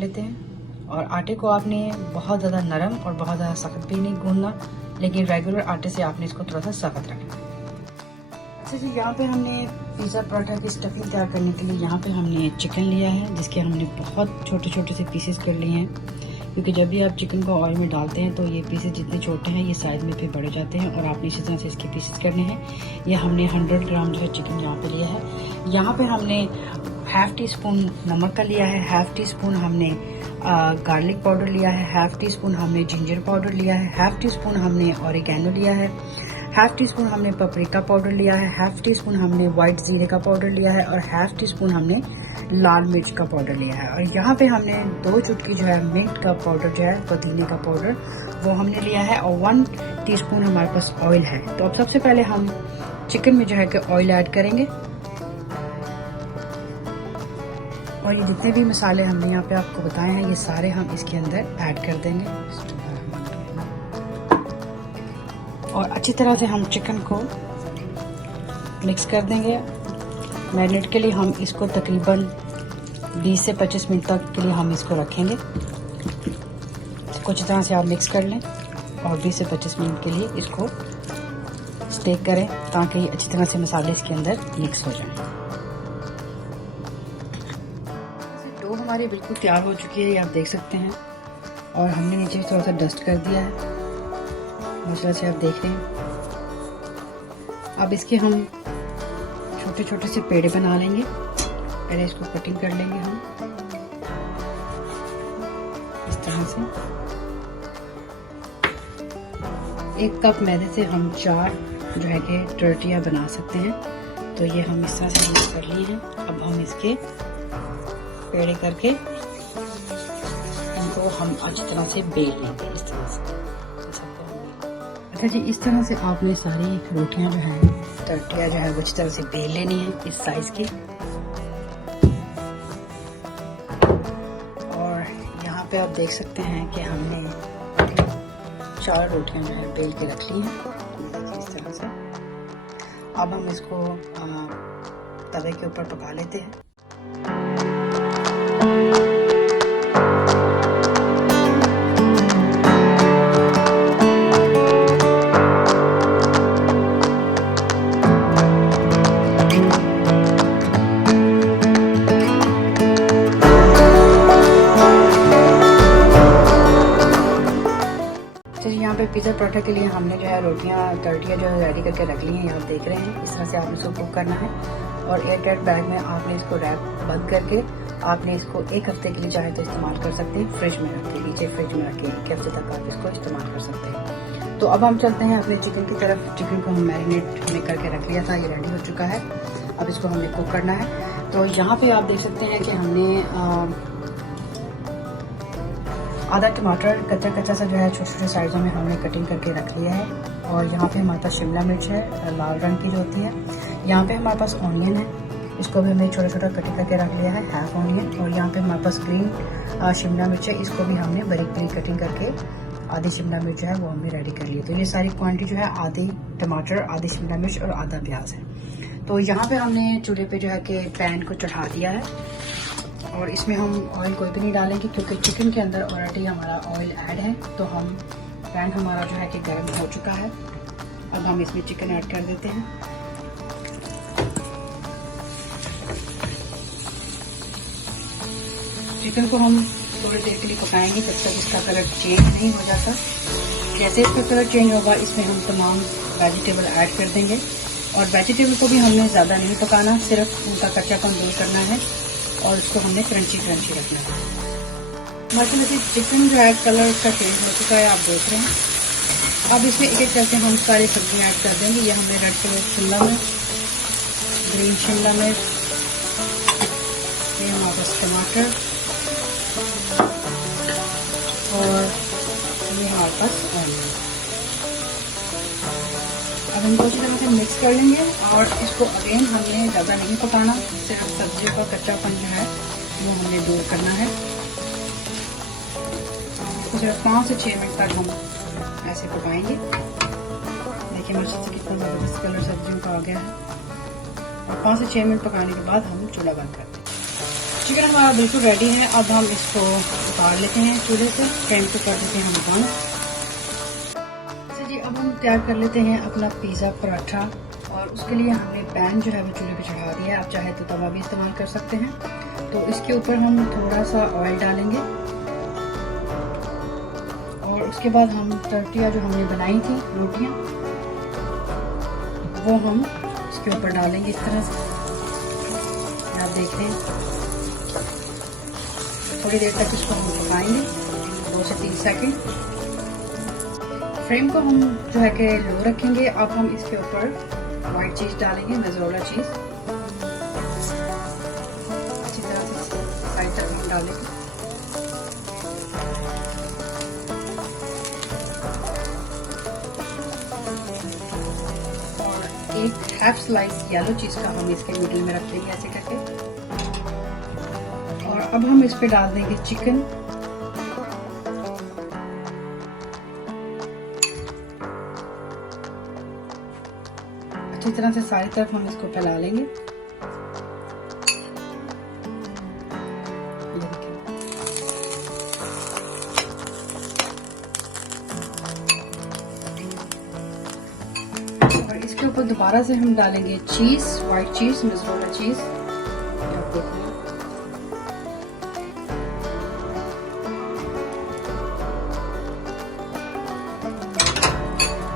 लेते हैं। और आटे को आपने बहुत ज़्यादा नरम और बहुत ज़्यादा सख्त भी नहीं गूंदना, लेकिन रेगुलर आटे से आपने इसको थोड़ा सा सख्त रखना है। अच्छा जी, यहाँ पे हमने पिज़्ज़ा पराठा की स्टफिंग तैयार करने के लिए यहाँ पे हमने चिकन लिया है, जिसके हमने बहुत छोटे छोटे से पीसेस कर लिए हैं, क्योंकि जब भी आप चिकन को ऑयल में डालते हैं तो ये पीसेस जितने छोटे हैं ये साइज़ में फिर बढ़ जाते हैं, और आपने इसी तरह से इसके पीसेस करने हैं। ये हमने 100 ग्राम जो है चिकन यहाँ पे लिया है। यहाँ पे हमने ½ टीस्पून नमक का लिया है, ½ टीस्पून हमने गार्लिक पाउडर लिया है, ½ टीस्पून हमने जिंजर पाउडर लिया है, ½ टीस्पून हमने ऑरिगेनो लिया है, ½ टीस्पून हमने पपरिका पाउडर लिया है, ½ टीस्पून हमने वाइट जीरे का पाउडर लिया है, और ½ टीस्पून हमने लाल मिर्च का पाउडर लिया है। और यहाँ पे हमने 2 चुटकी जो है मिंट का पाउडर जो है, पुदीने का पाउडर, वो हमने लिया है, और 1 टीस्पून हमारे पास ऑयल है। तो अब सबसे पहले हम चिकन में जो है कि ऑयल ऐड करेंगे, और ये जितने भी मसाले हमने यहाँ पे आपको बताए हैं ये सारे हम इसके अंदर ऐड कर देंगे, और अच्छी तरह से हम चिकन को मिक्स कर देंगे। मैरिनेट के लिए हम इसको तकरीबन 20 से 25 मिनट तक के लिए हम इसको रखेंगे। इसको अच्छी तरह से आप मिक्स कर लें और 20 से 25 मिनट के लिए इसको स्टेक करें, ताकि अच्छी तरह से मसाले इसके अंदर मिक्स हो जाएं। डो हमारी बिल्कुल तैयार हो चुकी है, ये आप देख सकते हैं, और हमने नीचे थोड़ा सा डस्ट कर दिया है, मसाला से आप देख रहे हैं। अब इसके हम छोटे छोटे से पेड़े बना लेंगे। पहले इसको कटिंग कर लेंगे हम इस तरह से। 1 कप मैदे से हम 4 जो है कि टर्टिया बना सकते हैं। तो ये हम इस तरह से यूज कर लिए हैं। अब हम इसके पेड़े करके इनको हम अच्छी तरह से बेल लेंगे इस तरह से। अच्छा जी, इस तरह से आपने सारी रोटियां जो है, टर्टिया जो है, वो अच्छी तरह से बेल लेनी है इस साइज की। और यहाँ पे आप देख सकते हैं कि हमने 4 रोटियां जो है बेल के रख ली हैं इस तरह से। अब हम इसको तवे के ऊपर पका लेते हैं। यहाँ पे पिज़्ज़ा पराठा के लिए हमने जो है टर्टिया जो है रेडी करके रख ली हैं, आप देख रहे हैं। इस तरह से आपने इसको कुक करना है, और एयर टाइट बैग में आपने इसको रैप बंद करके आपने इसको 1 हफ्ते के लिए चाहे तो इस्तेमाल कर सकते हैं। फ्रिज में रख के, नीचे फ्रिज में रख के 1 हफ्ते तक आप इसको इस्तेमाल कर सकते हैं। तो अब हम चलते हैं अपने चिकन की तरफ। चिकन को हम मैरिनेट में करके रख लिया था, ये रेडी हो चुका है। अब इसको हमें कुक करना है। तो यहाँ पे आप देख सकते हैं कि हमने आधा टमाटर कच्चा सा जो है छोटे छोटे साइज़ों में हमने कटिंग करके रख लिया है। और यहाँ पे हमारे पास शिमला मिर्च है, लाल रंग की जो होती है। यहाँ पे हमारे पास ऑनियन है, इसको भी हमने छोटा छोटा कटिंग करके रख लिया है, ½ ऑनियन। और यहाँ पे हमारे पास ग्रीन शिमला मिर्च है, इसको भी हमने बारीक बारीक कटिंग करके आधी शिमला मिर्च जो है वो हमने रेडी कर ली। तो ये सारी क्वान्टिटी जो है आधी टमाटर, आधी शिमला मिर्च और आधा प्याज है। तो यहाँ पे हमने चूल्हे पे जो है कि पैन को चढ़ा दिया है, और इसमें हम ऑयल कोई भी नहीं डालेंगे, क्योंकि चिकन के अंदर ऑलरेडी हमारा ऑयल ऐड है। तो हम पैन हमारा जो है कि गर्म हो चुका है। अब हम इसमें चिकन ऐड कर देते हैं। चिकन को हम थोड़ी देर के लिए पकाएंगे, जब तक इसका कलर चेंज नहीं हो जाता। जैसे इसका कलर चेंज होगा, इसमें हम तमाम वेजिटेबल ऐड कर देंगे। और वेजिटेबल को भी हमने ज़्यादा नहीं पकाना, सिर्फ उनका कच्चापन दूर करना है, और इसको हमने क्रंची रखना है। माशाल्लाह से चिकन जो है कलर का चेंज हो चुका है, आप देख रहे हैं। अब इसमें एक एक करके हम सारी सब्जियां ऐड कर देंगे। ये हमने रेड कलर शिमला मिर्च, ग्रीन शिमला मिर्च, ये हमारे पास टमाटर, और ये हमारे पास ऑनियन। अब इनको अच्छी तरह से मिक्स कर लेंगे, और इसको अगेन हमने ज़्यादा नहीं पकाना, सिर्फ सब्जियों का कच्चापन जो है वो हमने दूर करना है। इसको सिर्फ 5 से 6 मिनट तक हम ऐसे पकाएंगे। देखिए मर्ची से कितना ज़बरदस्त कलर सब्जियों का आ गया है। और 5 से 6 मिनट पकाने के बाद हम चूल्हा बंद कर देंगे। चिकन हमारा बिल्कुल रेडी है। अब हम इसको उतार लेते हैं चूल्हे से, फ्लेम को कर देते हैं हम बंद। अच्छा जी, अब हम तैयार कर लेते हैं अपना पिज़्ज़ा पराठा, और उसके लिए हमने पैन जो है वो चूल्हे पे चढ़ा दिया है। आप चाहे तो तवा भी इस्तेमाल कर सकते हैं। तो इसके ऊपर हम थोड़ा सा ऑयल डालेंगे, और उसके बाद हम टर्टिया जो हमने बनाई थी रोटियां, वो हम इसके ऊपर डालेंगे इस तरह से। आप देख रहे हैं, थोड़ी देर तक इसको हम पकाएंगे, 2 से 3 सेकंड। फ्लेम को हम जो है कि लो रखेंगे। अब हम इसके ऊपर व्हाइट चीज डालेंगे, मोज़रेला चीज अच्छी तरह से साइड तक हम डालेंगे। और एक हाफ स्लाइस येलो चीज का हम इसके मिडिल में रख देंगे ऐसे करके। और अब हम इस पे डाल देंगे चिकन। अच्छी तरह से सारी तरफ हम इसको फैला लेंगे। और इसके ऊपर दोबारा से हम डालेंगे चीज, व्हाइट चीज, मोज़रेला चीज।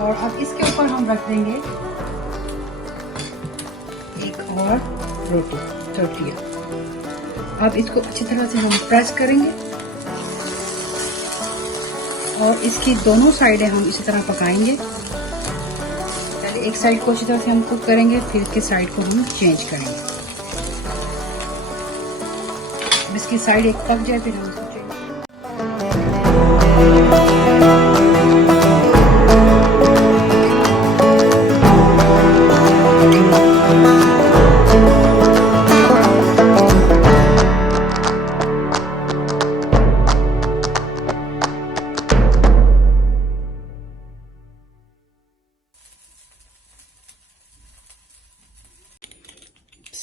और अब इसके ऊपर हम रख देंगे एक और रोटी, टर्टिया। अब इसको अच्छी तरह से हम प्रेस करेंगे, और इसकी दोनों साइडें हम इसी तरह पकाएंगे। पहले एक साइड को अच्छी तरह से हम कुक करेंगे, फिर इसकी साइड को हम चेंज करेंगे। अब इसकी साइड एक पक जाए फिर हम इसको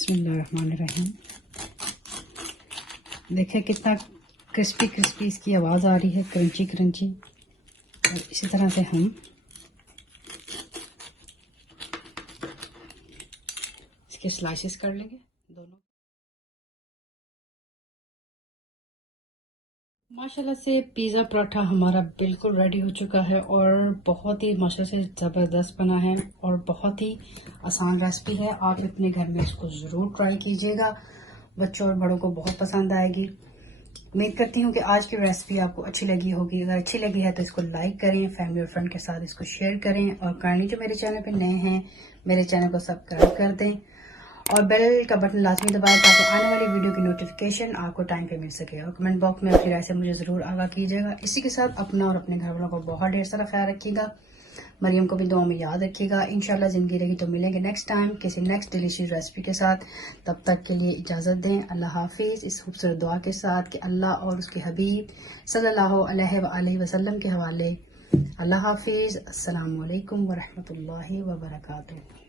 बिस्मिल्लाहिर्रहमानिर्रहीम। देखिए कितना क्रिस्पी क्रिस्पी इसकी आवाज आ रही है, क्रंची क्रंची। और इसी तरह से हम इसके स्लाइसेस कर लेंगे दोनों। माशाल्लाह से पिज़्ज़ा पराठा हमारा बिल्कुल रेडी हो चुका है, और बहुत ही माशाल्लाह से ज़बरदस्त बना है, और बहुत ही आसान रेसिपी है। आप अपने घर में इसको ज़रूर ट्राई कीजिएगा, बच्चों और बड़ों को बहुत पसंद आएगी। उम्मीद करती हूँ कि आज की रेसिपी आपको अच्छी लगी होगी। अगर अच्छी लगी है तो इसको लाइक करें, फैमिली और फ्रेंड के साथ इसको शेयर करें, और काइंडली जो मेरे चैनल पे नए हैं मेरे चैनल को सब्सक्राइब कर दें, और बेल का बटन लाजमी दबाएं ताकि आने वाली वीडियो की नोटिफिकेशन आपको टाइम पे मिल सके। और कमेंट बॉक्स में अपनी राय से मुझे ज़रूर आगाह कीजिएगा। इसी के साथ अपना और अपने घर वालों को बहुत ढेर सारा ख्याल रखिएगा। मरियम को भी दुआ में याद रखिएगा। इंशाल्लाह ज़िंदगी रही तो मिलेंगे नेक्स्ट टाइम किसी नेक्स्ट डिलीशियस रेसिपी के साथ। तब तक के लिए इजाज़त दें। अल्लाह हाफिज़। इस खूबसूरत दुआ के साथ कि अल्लाह और उसके हबीब सल्लल्लाहु अलैहि वसल्लम के हवाले। अल्लाह हाफिज़। अस्सलामु अलैकुम व रहमतुल्लाहि व बरकातुहू।